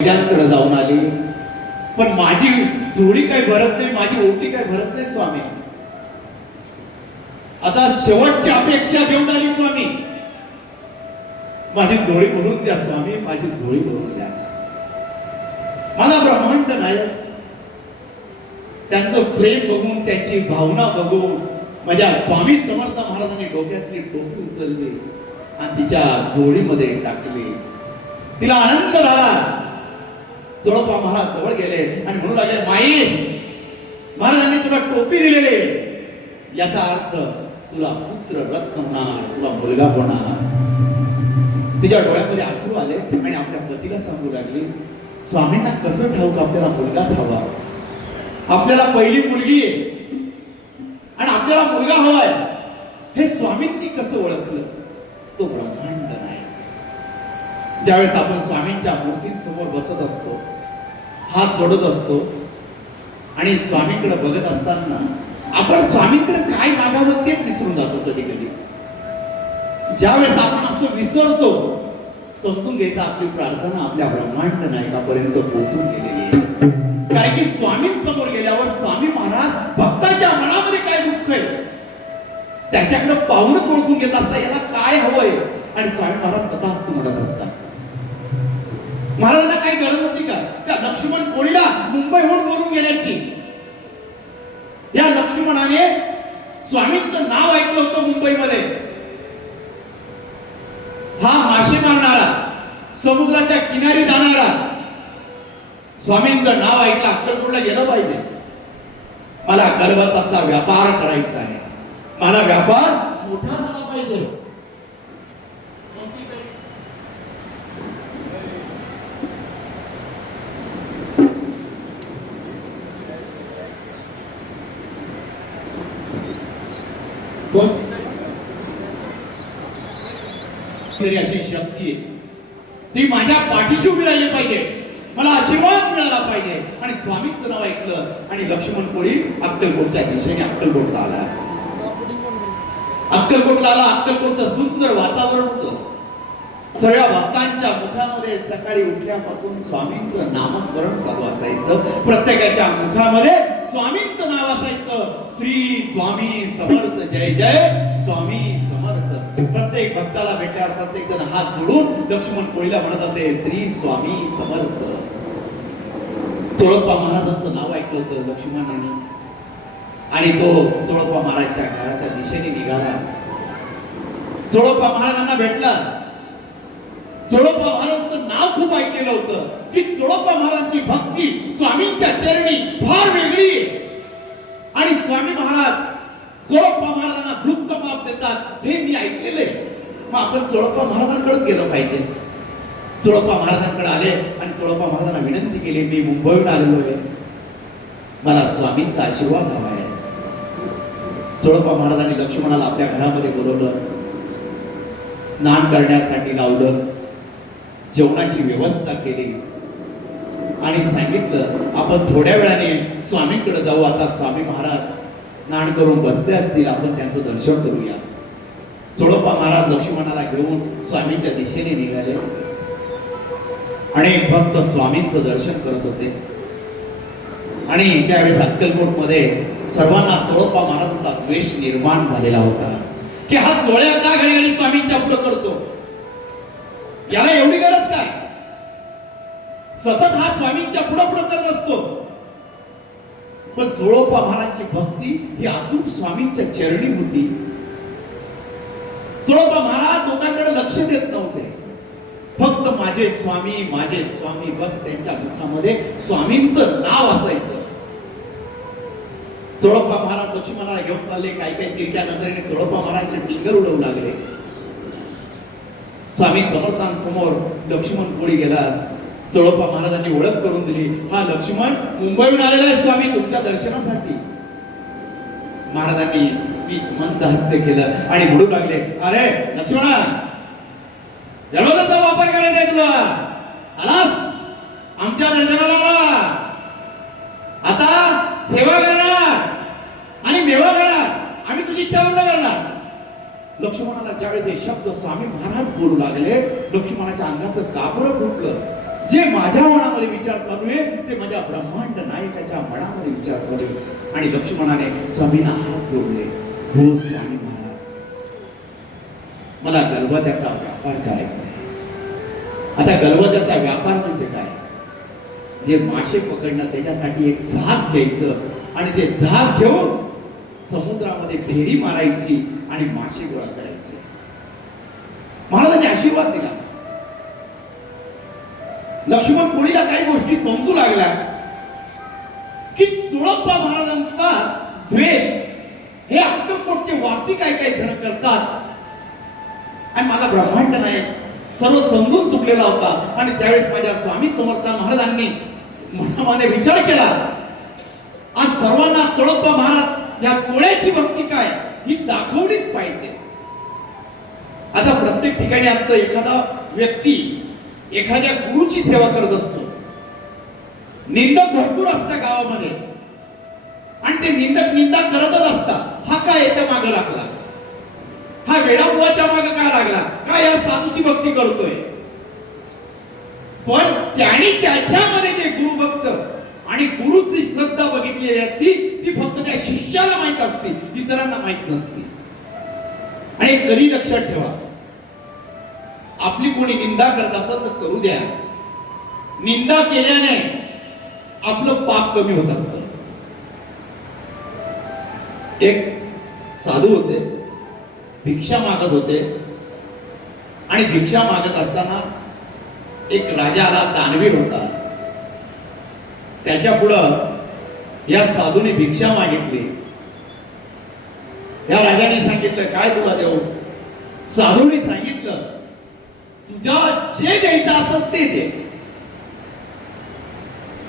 कडे जाऊन आली, पण माझी जोडी काय भरत नाही, माझी ओटी काय भरत नाही स्वामी. आता शेवटची अपेक्षा घेऊन आली स्वामी, माझी जोडी भरून द्या स्वामी, माझी जोडी भरून द्या. मला ब्रह्मांड नाही, त्यांचं प्रेम बघून, त्यांची भावना बघून माझ्या स्वामी समर्थ महाराजांनी डोक्यातली टोपी उचलली आणि तिच्या जोडीमध्ये टाकली. तिला आनंद झाला. जोडपा महाराज जवळ गेले आणि म्हणू लागले, माई, महाराजांनी तुला टोपी दिलेली, याचा अर्थ तुला पुत्र रत्न होणार, तुला मुलगा होणार. तिच्या डोळ्यामध्ये अश्रू आले आणि आपल्या पतीला सांगू लागली, स्वामींना कसं ठाऊक आपल्याला मुलगाच हवा, आपल्याला पहिली मुलगी आहे आणि आपल्याला मुलगा हवाय, हे स्वामींनी कसं ओळखलं? तो ब्रह्मांड नाही. ज्यावेळेस आपण स्वामींच्या मूर्तीसमोर बसत असतो, हात जोडत असतो आणि स्वामींकडे बघत असताना आपण स्वामींकडे काय मागावं तेच विसरून जातो. कधी कधी ज्यावेळेस आपण असं विसरतो, समजून घ्यायचं आपली प्रार्थना आपल्या ब्रह्मांड नायकापर्यंत पोहोचून गेलेली आहे. कारण की स्वामींसमोर गेल्यावर स्वामी महाराज भक्ताच्या मनामध्ये काय दुःख आहे त्याच्याकडे पाहूनच ओळखून घेत असतात, याला काय हवंय, आणि स्वामी महाराज तथास्तु म्हणत असतात. महाराजांना काही गरज होती का त्या लक्ष्मण कोळीला मुंबईहून बोलून गेल्याची? या लक्ष्मणाने स्वामींचं नाव ऐकलं होतं मुंबईमध्ये. हा मासे मारणारा, समुद्राच्या किनारी जाणारा, स्वामींचं नाव ऐकलं, अक्कलकोटला गेलं पाहिजे. मला गर्भताचा व्यापार करायचा आहे, मला व्यापार मोठा झाला पाहिजे. अशी शक्ती आहे, ती माझ्या पाठीशी उभी राहिली पाहिजे, मला आशीर्वाद मिळाला पाहिजे. आणि स्वामींचं नाव ऐकलं आणि लक्ष्मण कोळी अक्कलकोटच्या दिशेने अक्कलकोटला आला. अक्कलकोटला आला. अक्कलकोटचं सुंदर वातावरण होतं. सगळ्या भक्तांच्या मुखामध्ये सकाळी उठल्यापासून स्वामींचं नामस्मरण चालू असायचं. प्रत्येकाच्या मुखामध्ये स्वामींचं नाव असायचं, श्री स्वामी समर्थ, जय जय स्वामी समर्थ. प्रत्येक भक्ताला भेटल्यावर प्रत्येक जण हात जोडून लक्ष्मण कोळीला म्हणत असे, श्री स्वामी समर्थ. चोळप्पा महाराजांचं नाव ऐकलं होतं लक्ष्मणाने आणि तो चोळप्पा महाराजच्या घराच्या दिशेने निघाला. चोळप्पा महाराजांना भेटला. चोळप्पा महाराजांचं नाव खूप ऐकलेलं होतं की चोळप्पा महाराजांची भक्ती स्वामींच्या चरणी फार वेगळी आहे आणि स्वामी महाराज चोळप्पा महाराजांना झुकत माप देतात हे मी ऐकलेलं आहे. मग आपण चोळप्पा महाराजांकडे गेलं पाहिजे. चोळप्पा महाराजांकडे आले आणि चोळप्पा महाराजांना विनंती केली, मी मुंबईहून आलेलो आहे, मला स्वामींचा आशीर्वाद हवा आहे. चोळप्पा महाराजांनी लक्ष्मणाला आपल्या घरामध्ये बोलवलं, स्नान करण्यासाठी लावलं, जेवणाची व्यवस्था केली आणि सांगितलं, आपण थोड्या वेळाने स्वामींकडे जाऊ. आता स्वामी महाराज स्नान करून बसले असतील, आपण त्यांचं दर्शन करूया. चोळप्पा महाराज लक्ष्मणाला घेऊन स्वामींच्या दिशेने निघाले. अनेक भक्त स्वामींचं दर्शन करत होते आणि त्यावेळेस अक्कलकोट मध्ये सर्वांना चोळप्पा महाराजांचा द्वेष निर्माण झालेला होता की हा चोळ्या का घडी स्वामींच्या पुढे करतो, याला एवढी गरज काय, सतत हा स्वामींच्या पुढे करत असतो. पण चोळप्पा महाराजांची भक्ती ही अतूट स्वामींच्या चरणी होती. चोळप्पा महाराज लोकांकडे लक्ष देत नव्हते, फक्त माझे स्वामी बस त्यांच्या मुखामध्ये स्वामींचं नाव असायचं. चोळप्पा महाराज लक्ष्मणाला घेऊन चालले, काही तिरक्या नजरेने चोळप्पा महाराजांचे टिंगर उडवू लागले. स्वामी समर्थांसमोर लक्ष्मण कोळी गेला. चोळप्पा महाराजांनी ओळख करून दिली, हा लक्ष्मण मुंबईहून आलेला आहे स्वामी तुमच्या दर्शनासाठी. महाराजांनी मंद हास्य केलं आणि म्हणू लागले, अरे लक्ष्मणा, जन्मदाचा वापर करायचा आहे तुला, आलास आमच्या दर्शनाला आला, आता सेवा करणार आणि मेवा करणार, आम्ही तुझी इच्छा पूर्ण करणार. लक्ष्मणाला ज्यावेळेस हे शब्द स्वामी महाराज बोलू लागले, लक्ष्मणाच्या अंगाचं कापड फुटलं. जे माझ्या मनामध्ये विचार चालू आहे ते माझ्या ब्रह्मांड नायकाच्या मनामध्ये विचार चालू आहे. आणि लक्ष्मणाने स्वामींना हात जोडले. हो स्वामी महाराज, मला गलबत्याचा व्यापार करायचा आहे. आता गलबत्याचा व्यापार म्हणजे काय? जे मासे पकडणं, त्याच्यासाठी एक जहाज घ्यायचं आणि ते जहाज घेऊन समुद्रामध्ये फेरी मारायची आणि मासे गोळा करायचे. महाराजांनी आशीर्वाद दिला. लक्ष्मण कोणीला काही गोष्टी समजू लागल्या की चोळप्पा महाराजांचा द्वेष हे अक्कलकोटचे वासी काय काय धन करतात आणि माझा ब्रह्मांड नायक सर्व समजून चुकलेला होता. आणि त्यावेळेस माझ्या स्वामी समर्थ महाराजांनी मनामध्ये विचार केला, आज सर्वांना चोळप्पा महाराज या चोळ्याची भक्ती काय ही दाखवलीच पाहिजे. आता प्रत्येक ठिकाणी असतं, एखादा व्यक्ती एखाद्या गुरुची सेवा करत असतो. निंदक भरपूर असतात गावामध्ये आणि ते निंदक निंदा करतच असतात. हा काय याच्या मागे लागला, हा वेडाबुवाच्या मागे काय लागला, काय या साधूची भक्ती करतोय. पण त्याने त्याच्यामध्ये जे गुरुभक्त आणि गुरुची श्रद्धा बघितलेली असती ती फक्त त्या शिष्याला माहित असते, इतरांना माहित नसते. आणि कधी लक्षात ठेवा, आपली कोणी निंदा करत असेल तर करू द्या. निंदा केल्याने आपलं पाप कमी होत असत. एक साधू होते, भिक्षा मागत होते आणि भिक्षा मागत असताना एक राजा आला, दानवीर होता. त्याच्या पुढं या साधूने भिक्षा मागितली. या राजाने सांगितलं, काय तुला देऊ? साधूने सांगितलं, तुझ्या जे द्यायचं असेल ते दे.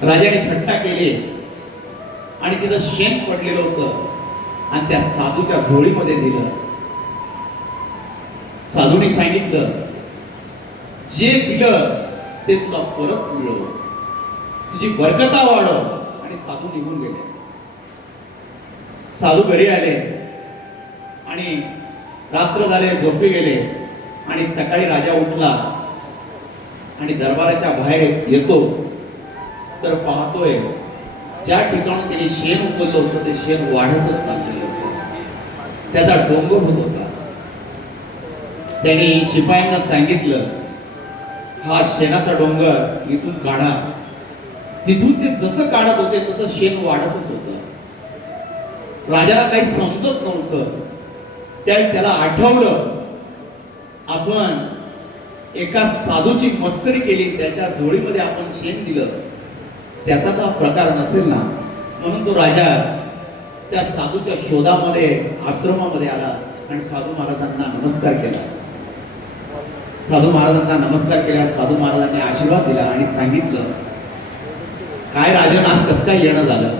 राजाने थट्टा केली आणि तिथं शेण पडलेलं होतं आणि त्या साधूच्या झोळीमध्ये दिलं. साधूने सांगितलं, जे दिलं ते तुला परत मिळव, तुझी बरकता वाढव. आणि साधू निघून गेले. साधू घरी आले आणि रात्र झाले, झोपी गेले. आणि सकाळी राजा उठला आणि दरबाराच्या बाहेर येतो तर पाहतोय ज्या ठिकाणी त्याने शेण उचललं होतं ते शेण वाढतच चाललेलं होतं. त्याचा डोंगर होत होता. त्यांनी शिपायांना सांगितलं, हा शेणाचा डोंगर इथून काढा. तिथून ते जसं काढत होते तसं शेण वाढतच होतं. राजाला काही समजत नव्हतं. त्यावेळेस त्याला आठवलं, आपण एका साधूची मस्करी केली, त्याच्या झोळीमध्ये आपण शेण दिलं, त्याचा तर प्रकार नसेल ना. म्हणून तो राजा त्या साधूच्या शोधामध्ये आश्रमामध्ये आला आणि साधू महाराजांना नमस्कार केला. साधू महाराजांना नमस्कार केल्यावर साधू महाराजांनी आशीर्वाद दिला आणि सांगितलं, काय राजन, आज कसं काय येणं झालं?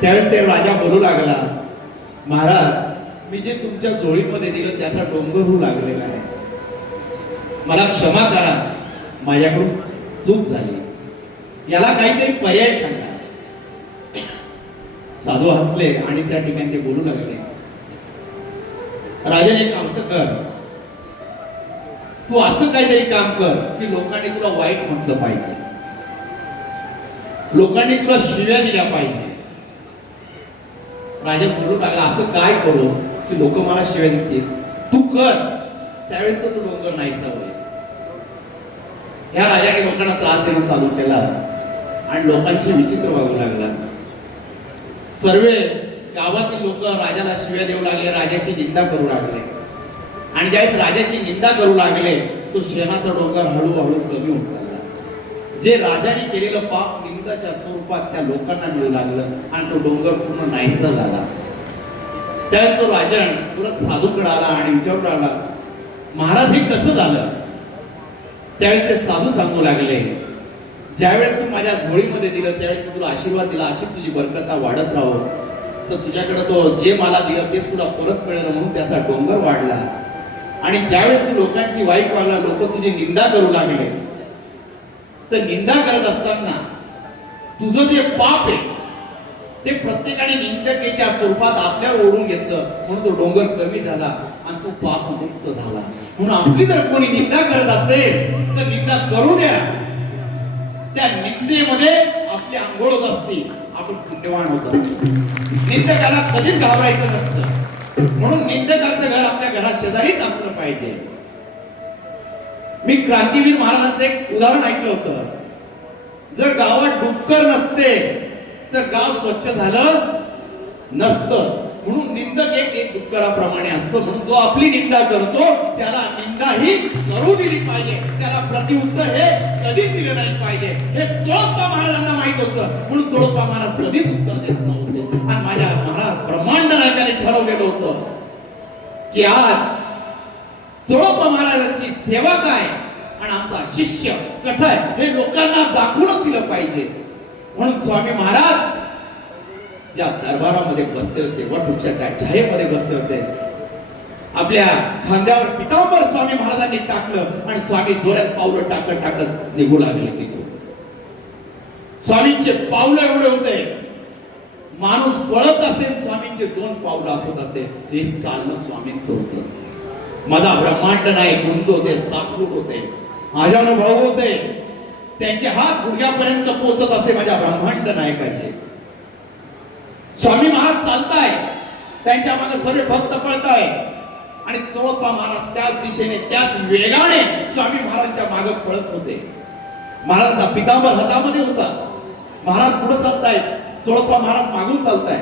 त्यावेळेस ते राजा बोलू लागला, महाराज, मी जे तुमच्या झोळीमध्ये दिलं त्याचा डोंगर होऊ लागलेला आहे. मला क्षमा करा, माझ्याकडून चूक झाली. याला काहीतरी पर्याय सांगा. साधू हसले आणि त्या ठिकाणी ते बोलू लागले, राजन, एक काम कर, तू असं काहीतरी काम कर की लोकांनी तुला वाईट म्हटलं पाहिजे, लोकांनी तुला शिव्या दिल्या पाहिजे. राजा बोलू लागला, असं काय करू की लोक मला शिव्या देतील? तू कर, त्यावेळेस तो डोंगर नाहीसा होईल. या राजाने लोकांना त्रास देणं चालू केला आणि लोकांशी विचित्र वागू लागला. सर्व गावातील लोक राजाला शिव्या देऊ लागले, राजाची निंदा करू लागले. आणि ज्यावेळेस राजाची निंदा करू लागले तो शेणाचा डोंगर हळूहळू कमी होत चालला. जे राजाने केलेलं पाप निंदाच्या स्वरूपात त्या लोकांना मिळू लागलं आणि तो डोंगर पूर्ण नाहीसा झाला. त्यावेळेस तो राजन परत साधूकडे आला आणि विचारू लागला, महाराज, हे कसं झालं? त्यावेळेस ते साधू सांगू लागले, ज्यावेळेस तू माझ्या झोळीमध्ये दिलं त्यावेळेस मी तुला आशीर्वाद दिला, अशी तुझी बरकता वाढत राहो, तर तुझ्याकडे तो जे मला दिलं तेच तुला परत मिळेल म्हणून त्याचा डोंगर वाढला. आणि ज्यावेळेस तू लोकांची वाईट वागला, लोक तुझी निंदा करू लागले, तर निंदा करत असताना तुझं जे पाप आहे ते प्रत्येकाने निंदकेच्या स्वरूपात आपल्यावर ओढून घेतलं म्हणून तो डोंगर कमी झाला आणि तो पाप मुक्त झाला. म्हणून आपली जर कोणी निंदा करत असेल तर निंदा करू द्या, त्या निंदेमध्ये आपली आंघोळ होत असते, आपण पुण्यवान होतो. निंदकाला कधीच घाबरायचं नसतं, म्हणून निंदकाचं घर आपल्या घरात शेजारीच असलं पाहिजे. मी क्रांतीवीर महाराजांचं एक उदाहरण ऐकलं होतं. जर गावात डुक्कर नसते तर गाव स्वच्छ झालं नसतं. म्हणून निंदक एक डुक्कराप्रमाणे असतो. म्हणून जो आपली निंदा करतो त्याला निंदा ही करू दिली पाहिजे, त्याला प्रतिउत्तर हे कधीच दिलं नाही पाहिजे. हे चोळप्पा महाराजांना माहित होतं, म्हणून चोळप्पा महाराज कधीच उत्तर देत नव्हते. आणि माझ्या महाराज ब्रह्मांड नायकाने ठरवलेलं होतं की आज चोळप्पा महाराजांची सेवा काय आणि आमचा शिष्य कसा आहे हे लोकांना दाखवूनच दिलं पाहिजे. म्हणून स्वामी महाराज ज्या दरबारामध्ये बसले होते, वटवृक्षाच्या छायेमध्ये बसले होते, आपल्या खांद्यावर पितांबर स्वामी महाराजांनी टाकलं आणि स्वामी जोरात पावलं टाकत टाकत निघू लागले तिथून. स्वामींचे पावलं एवढे होते, माणूस पळत असेल स्वामींचे 2 पावलं असत असेल, हे चालणं स्वामींचं होतं. माझा ब्रह्मांड नायक गुंज होते, सापरूप होते, आजानुभव होते, त्यांचे हात गुडघ्यापर्यंत पोहोचत असे माझ्या ब्रह्मांड नायकाचे. स्वामी महाराज चालताय, त्यांच्या मागे सर्व भक्त पळताय आणि चोळप्पा महाराज त्याच दिशेने त्याच वेगाने स्वामी महाराजांच्या मागे पळत होते. महाराजांचा पितांबर हातामध्ये होता. महाराज पुढे चालतायत, चोळप्पा महाराज मागून चालताय.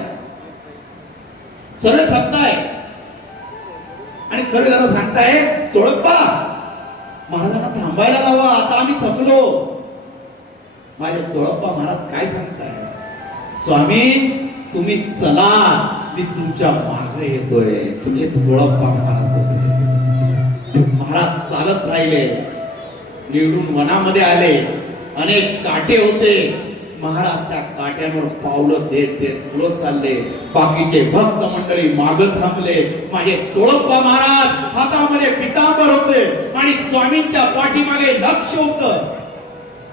सर्व थकताय आणि सर्वजण सांगताय, चोळप्पा महाराजांना थांबायला लावा, आता आम्ही थकलो. माझे चोळप्पा महाराज काय सांगताय, स्वामी तुम्ही चला, मी तुमच्या मागे येतोय. तुम्ही चोळप्पा महाराज होते. महाराज चालत राहिले, निवडून वनामध्ये आले, अनेक काटे होते. महाराज त्या काट्यांवर पावलं देत देत पुढे चालले. बाकीचे भक्त मंडळी मागं थांबले. माझे चोळप्पा महाराज हातामध्ये पितांबर होते आणि स्वामींच्या पाठीमागे लक्ष होतं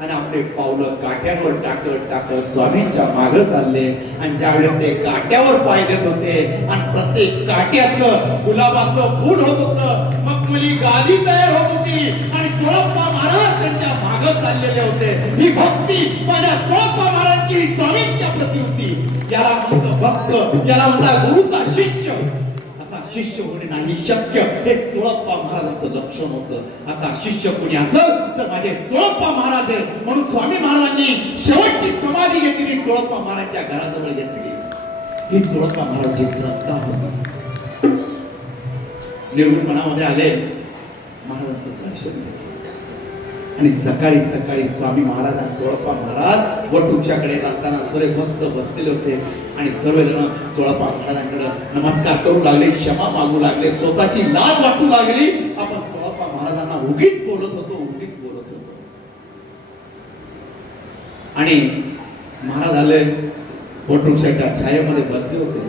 आणि आपले पावलं काट्यांवर टाकत टाकत स्वामींच्या मागे चालले. आणि ज्यावेळेस ते काट्यावर पाय देत होते आणि प्रत्येक काट्याचं गुलाबाचं फूल होत होतं, मखमली गादी तयार होत होती आणि चोळप्पा महाराज त्यांच्या मागे चाललेले होते. ही भक्ती माझ्या चोळप्पा महाराजांची स्वामींच्या प्रती होती. याला म्हणतो भक्त, याला म्हणता गुरुचा शिष्य. शिष्य होणे नाही शक्य, हे चोळप्पा महाराजांचं लक्षण होतं. आता शिष्य कोणी असेल तर माझे चोळप्पा महाराज आहे. म्हणून स्वामी महाराजांनी शेवटची समाधी घेतली, चोळप्पा महाराजांच्या घराजवळ घेतली. ही चोळप्पा महाराजांची श्रद्धा होती. निर्गुणपणामध्ये आले, महाराजांचं दर्शन घेतलं आणि सकाळी सकाळी स्वामी महाराज चोळप्पा महाराज वटवृक्षाकडे असताना सर्व भक्त बसलेले होते आणि सर्वजण चोळप्पा महाराजांकडे नमस्कार करू लागले, क्षमा मागू लागले, स्वतःची लाज वाटू लागली. आपण चोळप्पा महाराजांना उगीच बोलत होतो. आणि महाराज आले, वटवृक्षाच्या छायेमध्ये बसले होते.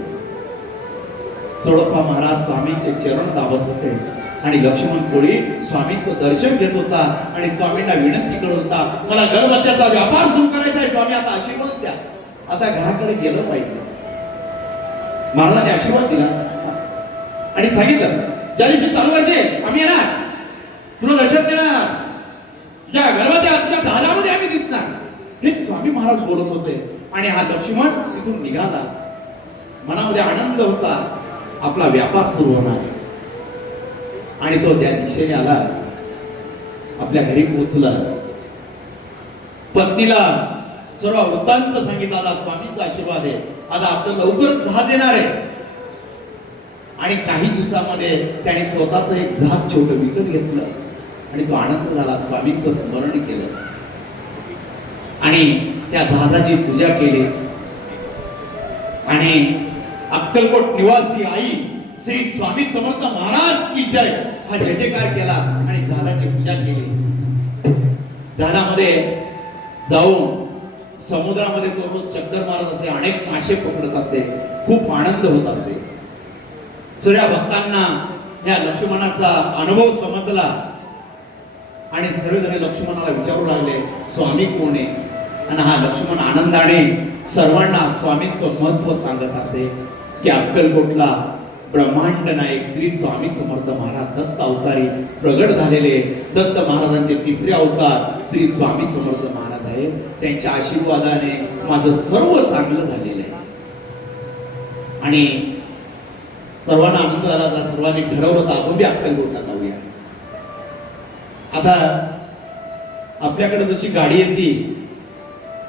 चोळप्पा महाराज स्वामींचे चरण दाबत होते आणि लक्ष्मण कोळी स्वामींचं दर्शन घेत होता आणि स्वामींना विनंती करत होता, मला गर्भवत्याचा व्यापार सुरू करायचा आहे स्वामी, आता आशीर्वाद द्या, आता घराकडे गेलं पाहिजे. महाराजांनी आशीर्वाद दिला आणि सांगितलं, ज्या दिवशी चालू वर्षे आम्ही येणार, तुला दर्शन देणार, या गर्भवत्या तुझ्या दारामध्ये आम्ही दिसणार. हे स्वामी महाराज बोलत होते आणि हा लक्ष्मण तिथून निघाला. मनामध्ये आनंद होता, आपला व्यापार सुरू होणार. आणि तो त्या दिशेने आला, आपल्या घरी पोहोचला. पत्नीला सर्व वृत्तांत सांगितला, आता स्वामींचा आशीर्वाद आहे, आता आपलं लवकरच जहाज येणार आहे. आणि काही दिवसामध्ये त्याने स्वतःच एक जहाज छोटं विकत घेतलं आणि तो आनंद झाला, स्वामींचं स्मरण केलं आणि त्या जहाजाची पूजा केली. आणि अक्कलकोट निवासी आई श्री स्वामी समर्थ महाराज की जय हा जय जयकार केला आणि जहाजाची पूजा केली. जहाजामध्ये जाऊन समुद्रामध्ये तो रोज चक्कर मारत असे, अनेक मासे पकडत असे, खूप आनंद होत असे. सगळ्या भक्तांना या लक्ष्मणाचा अनुभव समजला आणि सर्वजण लक्ष्मणाला विचारू लागले, स्वामी कोण आहे? आणि हा लक्ष्मण आनंदाने सर्वांना स्वामींचं महत्व सांगत असे की अक्कलकोटला ब्रह्मांड नायक श्री स्वामी समर्थ महाराज दत्त अवतारी प्रगट झालेले, दत्त महाराजांचे 3रे अवतार श्री स्वामी समर्थ महाराज आहेत, त्यांच्या आशीर्वादाने माझं सर्व चांगलं झालेलं आहे. आणि सर्वांना आनंद झाला. सर्वांनी ठरवलं तर आपण बी अक्कलकोटला जाऊया. आता आपल्याकडे जशी गाडी येते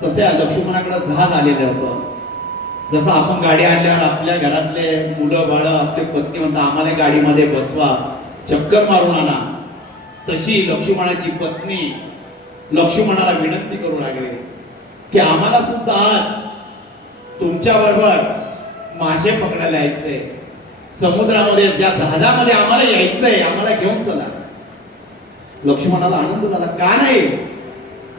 तसे लक्ष्मणाकडे जहाज आलेलं होतं. जसं आपण गाडी आणल्यावर आपल्या घरातले मुलं बाळ आपले पत्नी म्हणतात आम्हाला गाडीमध्ये बसवा, चक्कर मारून आणा, तशी लक्ष्मणाची पत्नी लक्ष्मणाला विनंती करू लागले की आम्हाला सुद्धा आज तुमच्या बरोबर मासे पकडायला यायचंय, समुद्रामध्ये ज्या जहाजामध्ये आम्हाला यायचंय, आम्हाला घेऊन चला. लक्ष्मणाला आनंद झाला. का नाही?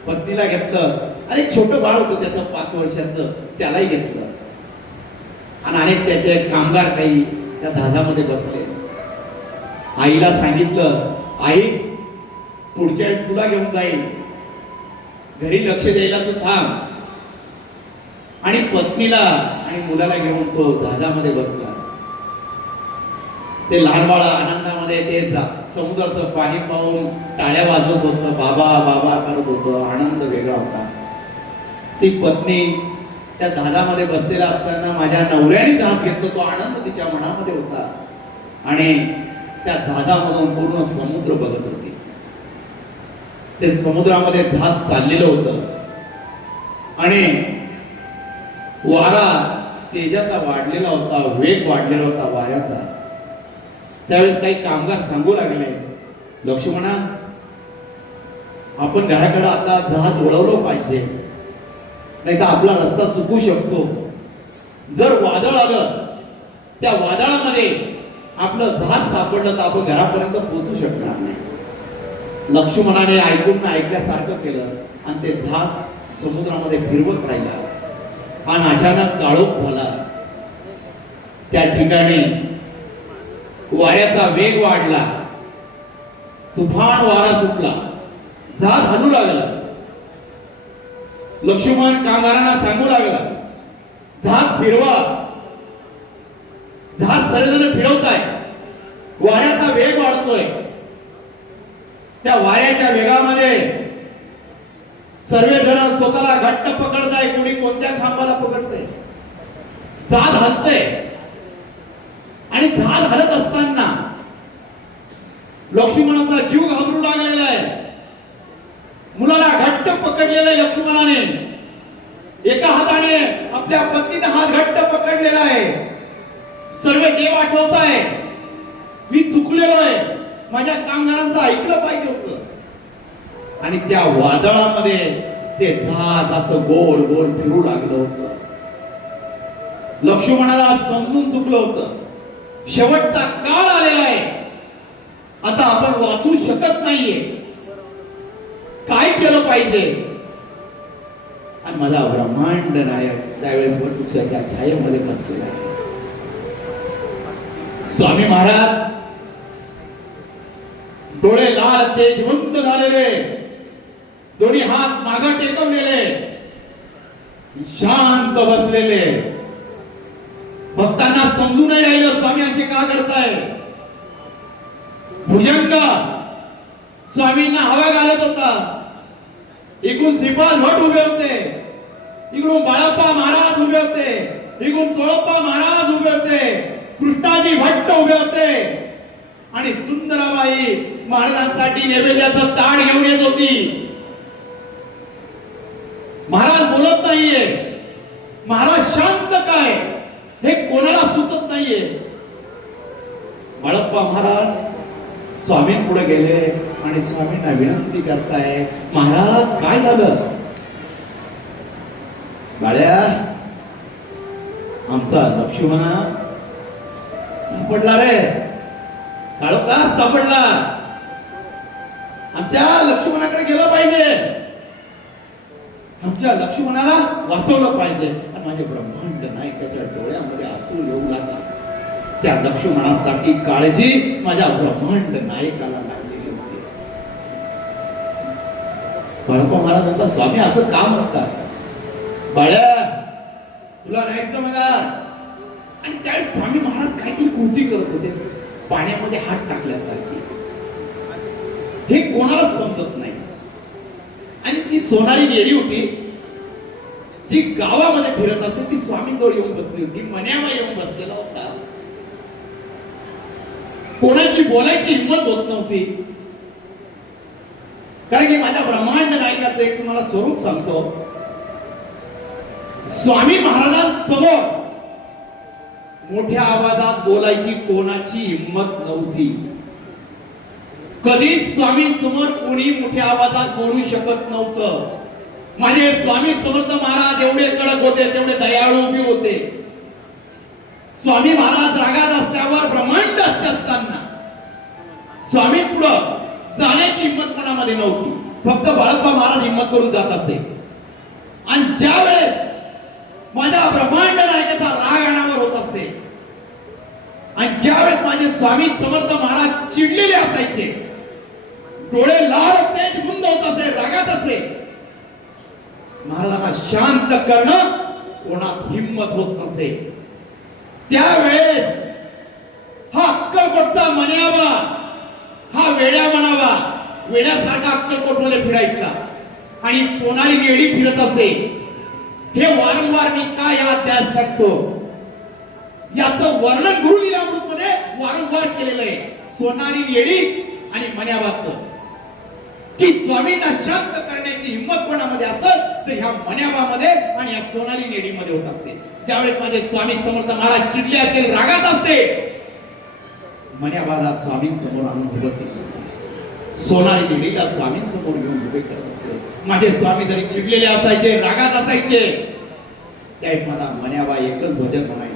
पत्नीला घेतलं आणि एक छोटं बाळ होतं त्याचं 5 वर्षाचं, त्यालाही घेतलं आणि अनेक त्याचे कामगार काही त्या जहाजामध्ये बसले. आईला सांगितलं, आई पुढच्या वेळेस तुला घेऊन जाईल, घरी लक्ष द्यायला तू थांब. आणि पत्नीला आणि मुलाला घेऊन तो जहाजामध्ये बसला. ते लहान बाळ आनंदामध्ये ते समुद्राचं पाणी पाहून टाळ्या वाजवत होतं, बाबा बाबा करत होतं. आनंद वेगळा होता. ती पत्नी त्या जहाजामध्ये बसलेला असताना माझ्या नवऱ्याने जहाज घेतलं, तो आनंद तिच्या मनामध्ये होता. आणि त्या जहाजामधून पूर्ण समुद्र बघत होती. ते समुद्रामध्ये जहाज चाललेलं होतं आणि वारा तेजाचा वाढलेला होता, वेग वाढलेला होता वाऱ्याचा. त्यावेळेस काही कामगार सांगू लागले, लक्ष्मणा आपण घराकडे आता जहाज वळवलं पाहिजे, नाही तर आपला रस्ता चुकू शकतो. जर वादळ आलं, त्या वादळामध्ये आपलं जहाज सापडलं तर आपण घरापर्यंत पोहोचू शकणार नाही. लक्ष्मणाने ऐकून ऐकल्यासारखं केलं आणि ते जहाज समुद्रामध्ये फिरवत राहिला. आणि अचानक काळोख झाला. त्या ठिकाणी वाऱ्याचा वेग वाढला, तुफान वारा सुटला, जहाज हलू लागला. लक्ष्मण कामगारांना सांगू लागला, जहाज फिरवा. जहाज सगळेजण फिरवताय, वाऱ्याचा वेग वाढतोय. त्या वाऱ्याच्या वेगामध्ये सर्वजण स्वतःला घट्ट पकडताय, कोणी कोणत्या खांबाला पकडतंय. जहाज हलतंय आणि जहाज हलत असताना लक्ष्मणाचा जीव घाबरू लागलेला आहे. मुलाला घट्ट पकडलेलं आहे लक्ष्मणाने. एका हाताने आपल्या पत्नीचा हात घट्ट पकडलेला आहे. सर्व देव आठवत आहे, मी चुकलेलो आहे, माझ्या कामगारांचं ऐकलं पाहिजे होतं. आणि त्या वादळामध्ये ते जहाज असं गोल गोल फिरू लागलं होतं. लक्ष्मणाला समजून चुकलं होतं, शेवटचा काळ आलेला आहे, आता आपण वाचू शकत नाहीये, काय केलं पाहिजे. आणि माझा ब्रह्मांड नायक त्यावेळेस वटवृक्षाच्या छायेमध्ये बसलेला आहे. स्वामी महाराज डोळे लाल तेजवंत झालेले, दोन्ही हात मागे टेकवलेले, शांत बसलेले. भक्तांना समजून नाही राहिलं स्वामी असे का करताय. भुजंग स्वामींना हवा घालत होता. इकडून श्रीपाद भट उभे होते, इकडून बाळप्पा महाराज उभे होते, इकडून चोळप्पा महाराज उभे होते, कृष्णाजी भट्ट उभे होते आणि सुंदराबाई महाराजांसाठी नैवेद्याचं ताट घेऊन येत होती. महाराज बोलत नाहीये, महाराज शांत काय हे कोणाला सुचत नाहीये. बाळप्पा महाराज स्वामींपुढे गेले आणि स्वामींना विनंती करताय, महाराज काय झालं. बाळ्या आमचा लक्ष्मणा सापडला रे. काळोखा सापडला, आमच्या लक्ष्मणाकडे गेलं पाहिजे, आमच्या लक्ष्मणाला वाचवलं पाहिजे. आणि माझे ब्रह्मांड नायकाच्या डोळ्यामध्ये आसू येऊ लागला. त्या लक्ष्मणासाठी काळजी माझ्या ब्रह्मांड नायकाला लागलेली होती. बाळप्पा महाराज म्हणतात, स्वामी असं का म्हणतात. बाळ्या तुला नाही समजणार. आणि त्यावेळेस स्वामी महाराज काहीतरी कृती करत होते, पाण्यामध्ये हात टाकल्यासारखी. हे कोणाला समजत नाही. आणि ती सोनारी लेडी होती जी गावामध्ये फिरत असे, ती स्वामींजवळ येऊन बसली होती. मन्याबा येऊन बसलेला होता. कोणाची बोलायची हिंमत होत नव्हती. कारण की माझ्या ब्रह्मांड नायकाचं एक तुम्हाला स्वरूप सांगतो. स्वामी महाराजांसमोर मोठ्या आवाजात बोलायची कोणाची हिंमत नव्हती. कधीच स्वामी समोर कोणी मोठ्या आवाजात बोलू शकत नव्हतं. माझे स्वामी समर्थ महाराज एवढे कडक होते, तेवढे दयाळू बी होते. स्वामी महाराज रागात असल्यावर ब्रह्मांड असताना स्वामी पुढं जाण्याची हिंमत कोणामध्ये नव्हती. फक्त बाळप्पा महाराज हिंमत करून जात असे. आणि ज्या वेळेस माझ्या ब्रह्मांड नायकाचा राग अनावर होत असे आणि ज्यावेळेस माझे स्वामी समर्थ महाराज चिडलेले असायचे, डोळे लाल होते, गुंद होत असे, रागात असे, महाराजांना शांत करणं कोणात हिंमत होत नसे. त्यावेळेस हा अक्कलकोटचा मन्याबा, हा वेड्या म्हणावा, वेड्यासारखा अक्कलकोट मध्ये फिरायचा आणि सोनारी लेडी फिरत असे. हे वारंवार मी का या अध्यायात सांगतो, याचं वर्णन गुरु लीलामृत मध्ये वारंवार केलेलं आहे. सोनारी लेडी आणि मन्याबाचं, की स्वामींना शांत करण्याची हिंमत कोणामध्ये असेल तर ह्या मन्याबामध्ये आणि या सोनारी लेडीमध्ये होत असते. ज्यावेळेस माझे स्वामी समर्थ महाराज चिडले असेल, रागात असते, मन्याबाला स्वामींसमोर आणून उभं केलं असते. सोनारी लेडीला स्वामींसमोर घेऊन उभे करत असते. माझे स्वामी जरी चिडलेले असायचे, रागात असायचे, त्यावेळेस माझा मन्याबा एकच भजन म्हणायचा,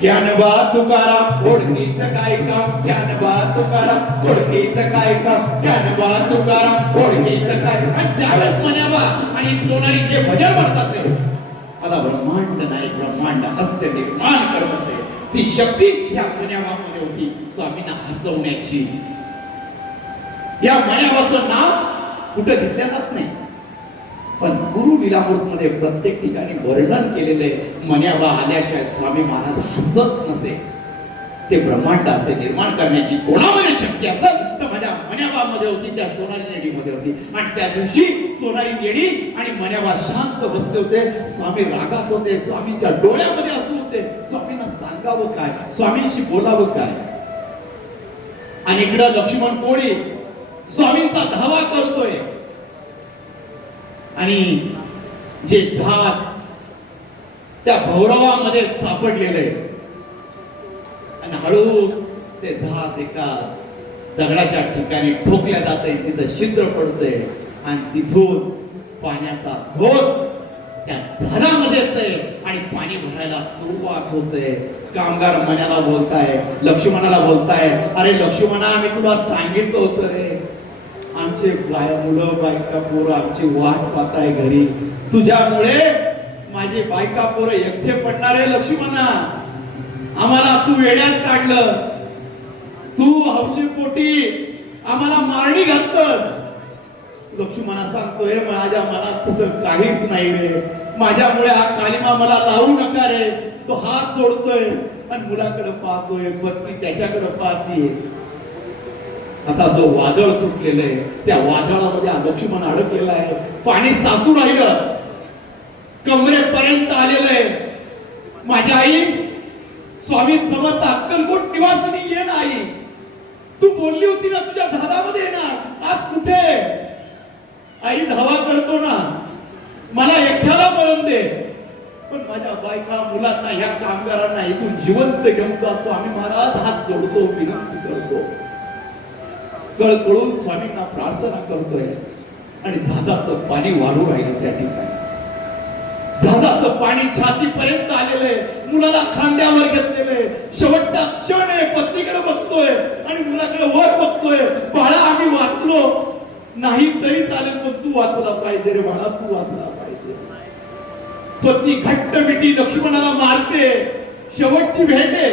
ज्ञानबा तुकाराम ओळखीचं काय काम, ज्ञानबा तुकाराम ओळखीचं काय काम, ज्ञानबा तुकाराम ओळखीचं काय. आणि ज्यावेळेस मन्याबा आणि सोनारी जे भजन म्हणत असेल, आता ब्रह्मांड नाही, ब्रह्मांड हास्य निर्माण करत असेल. ती शक्ती या मन्याबामध्ये होती, स्वामींना हसवण्याची. या मन्याबाचं नाव कुठे घेतल्या जात नाही, पण गुरु लीलामृत मध्ये प्रत्येक ठिकाणी वर्णन केलेले. मन्याबा आल्याशिवाय स्वामी महाराज हसत नसे. ते ब्रह्मांड असे निर्माण करण्याची कोणामध्ये शक्ती असेल तर माझ्या मन्याबामध्ये होती, त्या सोनारी लेडीमध्ये होती. आणि त्या दिवशी सोनारी लेडी आणि मन्याबा शांत बसले होते. स्वामी रागात होते, स्वामींच्या डोळ्यामध्ये असू होते. स्वामींना सांगावं काय, स्वामींशी बोलावं काय. आणि इकडं लक्ष्मण कोळी स्वामींचा धावा करतोय आणि जे जहाज त्या भौरवामध्ये सापडलेलं आहे आणि हळू ते जहाज एका दगडाच्या ठिकाणी ठोकल्या जाते, तिथं छिद्र पडतंय आणि तिथून पाण्याचा झोत त्या जहाजामध्ये येतंय आणि पाणी भरायला सुरुवात होते. कामगार मन्याला बोलताय, लक्ष्मणाला बोलताय, अरे लक्ष्मणा, आम्ही तुला सांगितलं होतं रे, आमचे मुलं बायका पोरं आमची वाट पाहताय घरी, तुझ्यामुळे माझे बायका पोरं एकटे पडणार आहे. लक्ष्मणा, आम्हाला तू वेड्यात काढलं, तू हौशीपोटी आम्हाला मारणी घालतोस. लक्ष्मणा सांगतोय, माझ्या मनात तसं काहीच नाही रे, माझ्यामुळे हा कालिमा मला लावू नका रे. तो हात जोडतोय आणि मुलाकडे पाहतोय, पत्नी त्याच्याकडे पाहतीये. आता जो वादळ सुटलेलं आहे, त्या वादळामध्ये लक्ष्मण अडकलेला आहे. पाणी साचू राहिलं, कमरेपर्यंत आलेलं आहे. माझी आई स्वामी समर्थ अक्कलकोट निवासिनी ये ना आई, तू बोलली होती ना तुझ्या धादामध्ये येणार, आज कुठे? आई धावा करतो ना, मला एकट्याला पळून दे, पण माझ्या बायका मुलांना, ह्या कामगारांना इथून जिवंत घेऊन जा. स्वामी महाराज हात जोडतो, विनंती करतो, कळकळून स्वामींना प्रार्थना करतोय. आणि जहाजाचं पाणी वाढू राहिलं त्या ठिकाणी. जहाजाचं पाणी छातीपर्यंत आलेलं आहे, मुलाला खांद्यावर घेतलेलं आहे. शेवटचा क्षण आहे, पत्नीकडे बघतोय आणि मुलाकडे वर बघतोय. बाळा, आम्ही वाचलो नाही तरी चालेल, पण तू वाचला पाहिजे रे बाळा, तू वाचला पाहिजे. पत्नी घट्ट मिठी लक्ष्मणाला मारते, शेवटची भेट आहे.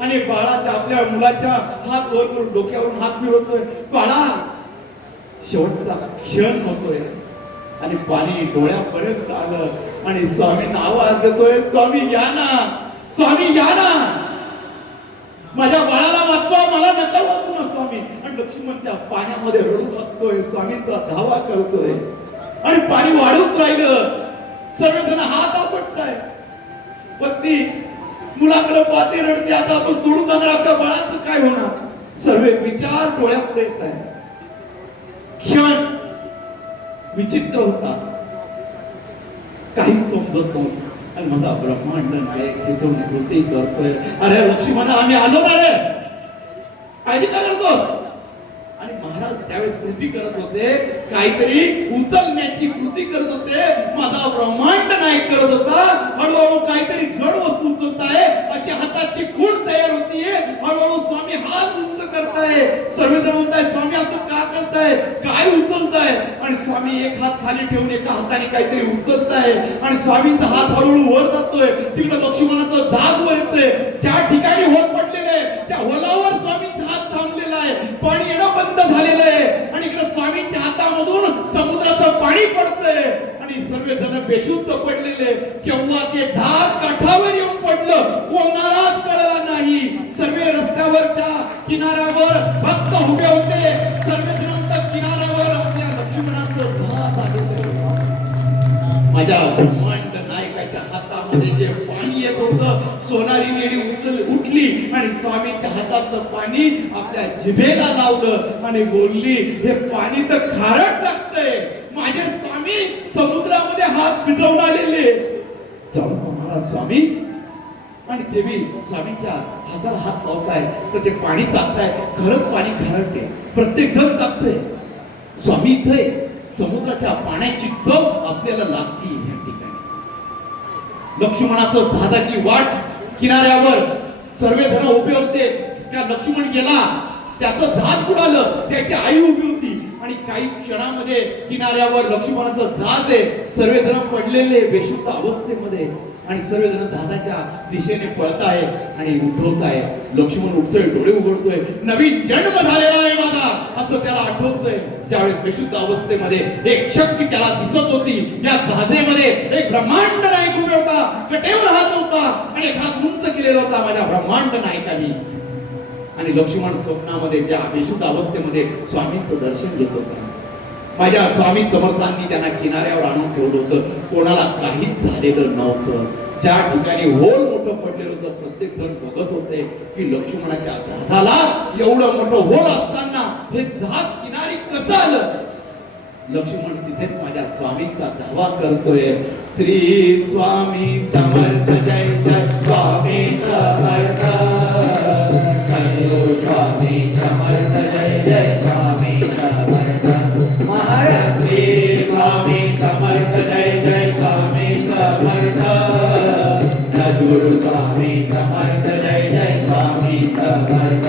आणि बाळाच्या, आपल्या मुलाच्या हात वर करून डोक्यावरून हात मिळवतोय. बाळा, शेवटचा क्षण होतोय आणि पाणी डोळ्यापर्यंत आलं आणि स्वामींना आवाज देतोय, स्वामी या ना, स्वामी या ना, माझ्या बाळाला वाचवा, मला नका वाचू. स्वामी. आणि लक्ष्मण त्या पाण्यामध्ये रडू लागतोय, स्वामींचा धावा करतोय आणि पाणी वाढूच राहिलं. सर्वजण हात आपटताय. पत्नी मुलाकडे पाहते, रडते. आता आपण सोडून जाणार, आपल्या बाळाचं काय होणार? सर्व विचार डोळ्यापुढे येत आहे. क्षण विचित्र होता, काहीच समजत नव्हतं. आणि माझा ब्रह्मांड नायक तिथून कृती करतोय. अरे लक्ष्मण, आम्ही आलो ना रे, काळजी का करतोस? आणि महाराज त्यावेळेस कृती करत होते, काहीतरी उचलण्याची कृती करत होते. माझा ब्रह्मांड नायक करत होता. हळूहळू काहीतरी जड वस्तू उचलताय, अशी हाताची खूण तयार होतीये. हळूहळू स्वामी हात उंच करताय. सर्वजण म्हणताय, स्वामी असं का करताय, काय उचलताय? आणि स्वामी एक हात खाली ठेवून एका हाताने काहीतरी उचलताय. आणि स्वामींचा हात हळूहळू वर जातोय. तिकडे लक्ष्मणाचं दाग वर येतंय. ज्या ठिकाणी होल पडलेले त्या होलावर स्वामींचा हात थांबलेला आहे. पाणी येणं बंद झालेलं आहे. आणि इकडे स्वामींच्या हातामधून समुद्राचं पाणी पडतंय. आणि सर्वजण बेशुद्ध पडलेले. केव्हा ते धाग काठावर येऊन पडलं, कोणालाच कळलं नाही. सर्व रस्त्यावरच्या किनाऱ्यावर भक्त उभे होते. सर्वजण किनाऱ्यावर आपल्या लक्ष्मणाचं धाग आलेलं. माझ्या ब्रह्मांड नायकाच्या हातामध्ये जे पाणी येत होतं, सोनारी लेडी उठली आणि स्वामींच्या हातातलं पाणी आपल्या जिभेला लावलं आणि बोलली, हे पाणी तर खारट लागतंय. माझे स्वामी समुद्रामध्ये हात भिजवून आलेले. जाऊ महाराज स्वामी. आणि देवी स्वामींच्या हाताला हात लावताय तर ते पाणी चाकताय. खरंच पाणी खारट आहे, प्रत्येक जण चाकतंय. स्वामी इथे समुद्राच्या पाण्याची चव आपल्याला लागती. या ठिकाणी लक्ष्मणाचं जहाजाची वाट किनाऱ्यावर सर्वजण उभे होते. त्या लक्ष्मण गेला, त्याचं जहाज बुडालं, त्याची आई उभी होती. आणि काही क्षणामध्ये किनाऱ्यावर लक्ष्मणाचं जहाज आहे. सर्वजण पडलेले बेशुद्ध अवस्थेमध्ये. आणि सर्वजण जहाजाच्या दिशेने पळताय आणि उठवताय. लक्ष्मण उठतोय, डोळे उघडतोय. नवीन जन्म झालेला आहे माझा, असं त्याला आठवतोय. ज्यावेळेस बेशुद्ध अवस्थेमध्ये एक शक्ती त्याला दिसत होती. या जहाजेमध्ये एक ब्रह्मांड नायक उभे होता. कटेवर हात होता आणि एक हात उंच केलेला होता माझ्या ब्रह्मांड नायकाने. आणि लक्ष्मण स्वप्नामध्ये ज्या बेशुद्ध अवस्थेमध्ये स्वामींचं दर्शन घेत होता. माझ्या स्वामी समर्थांनी त्यांना किनाऱ्यावर आणून ठेवलं होतं. कोणाला काहीच झालेलं नव्हतं. ज्या ठिकाणी होल मोठं पडलेलं होतं, प्रत्येक जण बघत होते की लक्ष्मणाच्या जहाजाला एवढं मोठं होल असताना हे जहाज किनारी कसं आलं. लक्ष्मण तिथेच माझ्या स्वामींचा धावा करतोय. श्री स्वामी समर्थ, जय जय स्वामी समर्थ. स्वामी समर्थ, जय जय स्वामी समर्थ. महाराज श्री स्वामी समर्थ, जय जय स्वामी समर्थ. सद्गुरु स्वामी समर्थ, जय जय स्वामी समर्थ.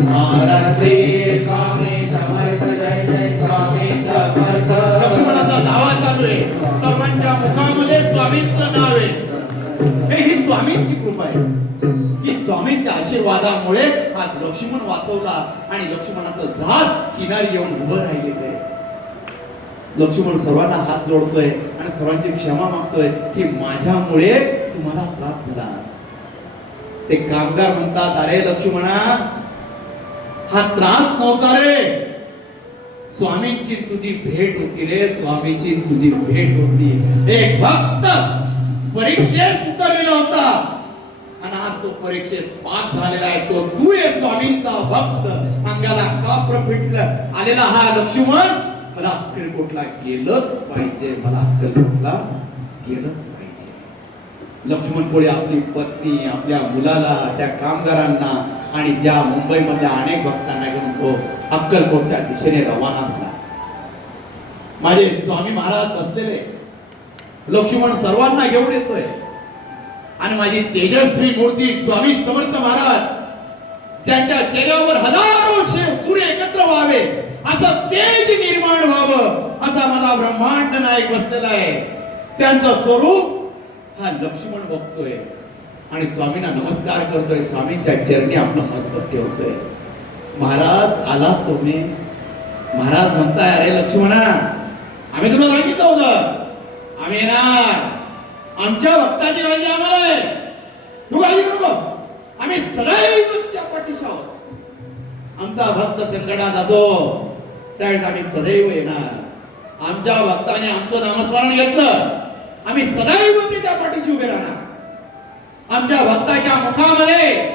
महाराज श्री स्वामी समर्थ, जय जय स्वामी समर्थ. लक्ष्मणाचा धावा चालू आहे. सर्वांच्या मुखामध्ये स्वामींचं नाव आहे. ही स्वामींची कृपा आहे की स्वामींच्या आशीर्वादामुळे आज लक्ष्मण वाचवला आणि लक्ष्मणाचं जहाज किनारी येऊन उभं राहिलेलं आहे. लक्ष्मण सर्वांना हात जोडतोय आणि सर्वांची क्षमा मागतोय की माझ्यामुळे तुम्हाला त्रास झाला. ते कामगार म्हणतात, अरे लक्ष्मणा, हा त्रास नव्हता रे, स्वामींची तुझी भेट होती रे, स्वामीची तुझी भेट होती. एक भक्त परीक्षेत उतरलेला होता आणि आज तो परीक्षेत पास झालेला आहे. तो तू आहे स्वामींचा भक्त. अंगाला कापर फिटलं आलेला हा लक्ष्मण मला अक्कलकोटला गेलंच पाहिजे, मला अक्कलकोटला गेलंच पाहिजे. लक्ष्मण कोळी आपली पत्नी, आपल्या मुलाला, त्या कामगारांना आणि ज्या मुंबईमधल्या अनेक भक्तांना घेऊन तो अक्कलकोटच्या दिशेने रवाना झाला. माझे स्वामी महाराज बसलेले. लक्ष्मण सर्वांना घेऊन येतोय आणि माझी तेजस्वी मूर्ती स्वामी समर्थ महाराज, ज्यांच्या चेहऱ्यावर हजारो सूर्य एकत्र व्हावे, असं तेज निर्माण व्हावं, असा माझा ब्रह्मांड नायक बसलेला आहे. त्यांचं स्वरूप हा लक्ष्मण बघतोय आणि स्वामींना नमस्कार करतोय. स्वामींच्या चरणी आपलं मस्तक ठेवतोय. महाराज आलात तुम्ही. महाराज म्हणताय, अरे लक्ष्मणा, आम्ही तुला सांगितलं होतं आम्ही येणार. आमच्या भक्ताची काळजी आम्हाला आहे, तू काळजी करू नकोस. आम्ही सदैव तुझ्या पाठीशी आहोत. आमचा भक्त संकटात असो त्यावेळेस आम्ही सदैव येणार. आमच्या भक्ताने आमचं नामस्मरण घेतलं आम्ही सदैव त्याच्या पाठीशी उभे राहणार. आमच्या भक्ताच्या मुखामध्ये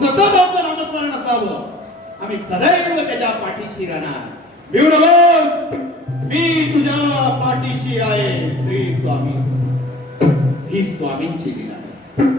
सतत आमचं नामस्मरण असावं. आम्ही सदैव त्याच्या पाठीशी राहणार. भिवू नकोस, मी तुझ्या पाठीशी आहे. श्री स्वामी. ही स्वामींची लीला आहे.